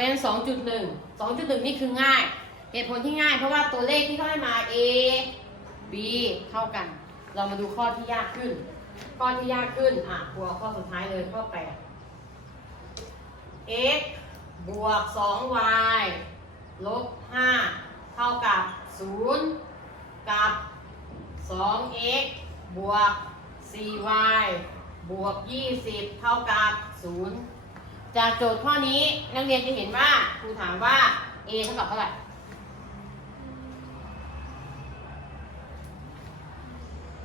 ราะฉะนั้นสองจุดหนึ่งสองจุดหนึ่งนี่คือง่าย เหตุผลที่ง่าย เพราะว่าตัวเลขที่เขาให้มา a b เท่ากัน เรามาดูข้อที่ยากขึ้น ข้อที่ยากขึ้น อะบวกข้อสุดท้ายเลยข้อแปด x บวก 2y ลบ 5 เท่ากับ 0 กับ 2x บวก 4y บวก 20 เท่ากับ 0 จากโจทย์ข้อนี้นักเรียนจะเห็นว่าครูถามว่า a เท่ากับเท่าไหร่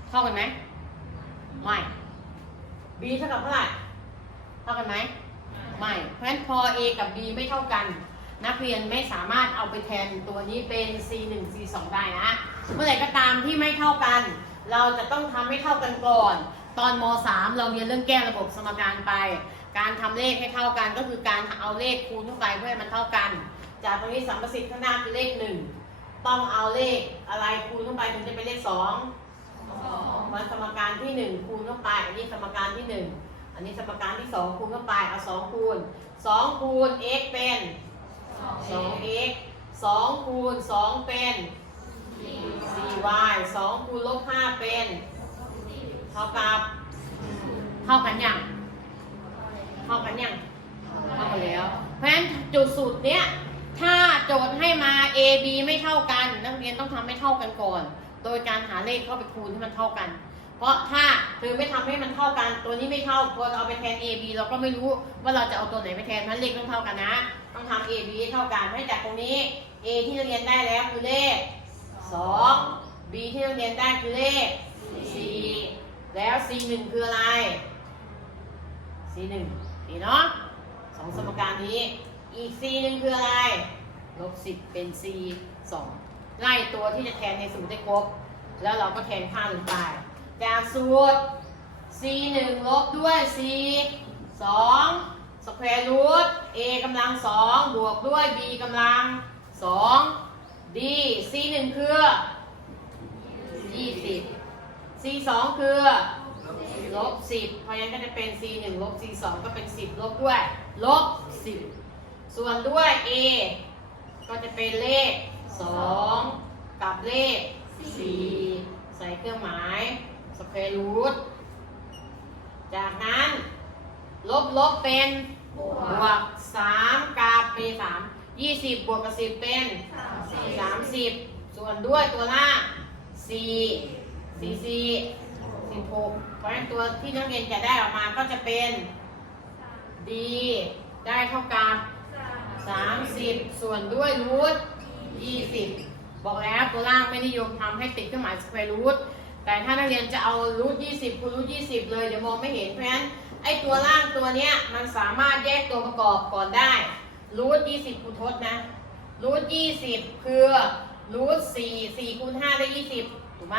เท่ากันไหมไม่ b เท่ากับเท่าไหร่ เท่ากันไหมไม่ เพราะฉะนั้นพอ a กับ b ไม่เท่ากัน นักเรียนไม่สามารถเอาไปแทนตัวนี้เป็น c 1 c 2ได้นะ เมื่อไหร่ก็ตามที่ไม่เท่ากัน เราจะต้องทำให้เท่ากันก่อน ตอนม 3 เราเรียนเรื่องแก้ระบบสมการไป การทำเลขให้เท่ากันก็คือการเอาเลขคูณเข้าไปเพื่อให้มันเท่ากัน จากตรงนี้สัมประสิทธิ์ข้างหน้าคือเลข1ต้องเอาเลขอะไรคูณเข้าไปถึงจะเป็นเลข2มันสมการที่1คูณเข้าไป อันนี้สมการที่1อันนี้สมการที่2คูณเข้าไปเอา2คูณ2คูณ x เป็น 2x 2คูณ2เป็น 4y 2คูณลบ5เป็น เท่ากับ เท่ากันอยัง เท่ากันยังเท่ากันแล้ว เพราะฉะนั้นจุดสูตรเนี้ยถ้าโจทย์ให้มา a b ไม่เท่ากัน นักเรียนต้องทำให้เท่ากันก่อน โดยการหาเลขเข้าไปคูณให้มันเท่ากัน เพราะถ้าเธอไม่ทำให้มันเท่ากัน ตัวนี้ไม่เท่าพอเราเอาไปแทน a b เราก็ไม่รู้ว่าเราจะเอาตัวไหนไปแทนนั้นเลขต้องเท่ากันนะ ต้องทำ a b ให้เท่ากันให้จากตรงนี้ a ที่เราเรียนได้แล้วคือเลข 2 b ที่เราเรียนได้คือเลข 4 แล้ว c 1คืออะไร c 1นี่เนาะสองสมการนี้ อีก c หนึ่งคืออะไร ลบ10เป็น c 2ไล่ตัวที่จะแทนในสูตรได้ครบ แล้วเราก็แทนค่าลงไป จากสูตร c 1ลบด้วย c 2สแควร์รูท a กำลัง2บวกด้วย b กำลัง2 d c 1คือ20 c 2คือ ลบ10เพราะฉะนั้นก็จะเป็น c 1ลบ c 2ก็เป็น 10 ลบด้วย ลบ 10 ส่วนด้วย a ก็จะเป็นเลข 2 กับเลข 4 ใส่เครื่องหมายสแควร์รูทจากนั้น ลบลบเป็นบวก 3 กับเป็น3 20 บวกกับ 10 เป็น 30 ส่วนด้วยตัวล่าง4 4 4 16เพราะฉะนั้นตัวที่นักเรียนจะได้ออกมาก็จะเป็น d ได้เท่ากับ 30 ส่วนด้วยรูท20 บอกแล้วตัวล่างไม่นิยมทำให้ติดเครื่องหมายสแควร์รูทแต่ถ้านักเรียนจะเอารูท20คูณรูท20 เลยเดี๋ยวมองไม่เห็นเพราะฉะนั้นไอ้ตัวล่างตัวเนี้ยมันสามารถแยกตัวประกอบก่อนได้รูท20คูณทดนะรูท20คือรูท4 4คูณ5ได้ 20 ถูกไหม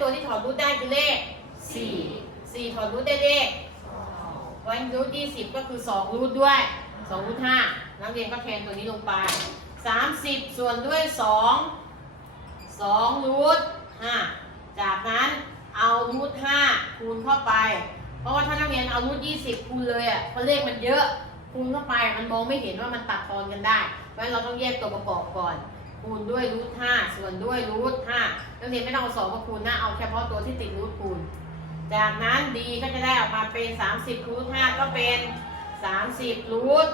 ตัวที่ถอดรูทได้คือเลข4 4ถอดรูทได้เลขเพราะฉะนั้นรูท20ก็คือ2รูทด้วย2รูท5นักเรียนก็แทนตัวนี้ลงไป30ส่วนด้วย2 2รูท5จากนั้นเอารูท5คูณเข้าไป เพราะว่าถ้านักเรียนเอารูท20คูณเลยอะเพราะเลขมันเยอะคูณเข้าไปมันมองไม่เห็นว่ามันตัดทอนกันได้เพราะฉะนั้นเราต้องแยกตัวประกอบก่อน คูณด้วยรูท5ส่วนด้วยรูท5นักเรียนไม่ต้องเอาสองมาคูณนะ เอาเฉพาะตัวที่ติดรูทคูณ จากนั้น d ก็จะได้ออกมาเป็น30รูท5ก็เป็น30รูท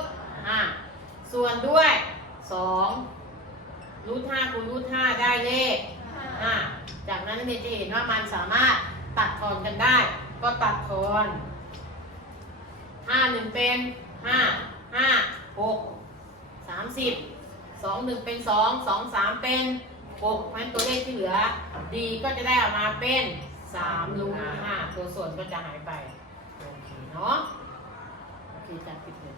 5ส่วนด้วย2รูท5คูณรูท5ได้เลข5จากนั้นนักเรียนจะเห็นว่ามันสามารถตัดทอนกันได้ ก็ตัดทอน5 1เป็น 5 5 6 30 2 1เป็น2 2 3เป็น6เพราะฉะนั้นตัวเลขที่เหลือ d ก็จะได้ออกมาเป็น3ลู5ตัวส่วนก็จะหายไปโอเคเนาะโอเคจัดปิดเลย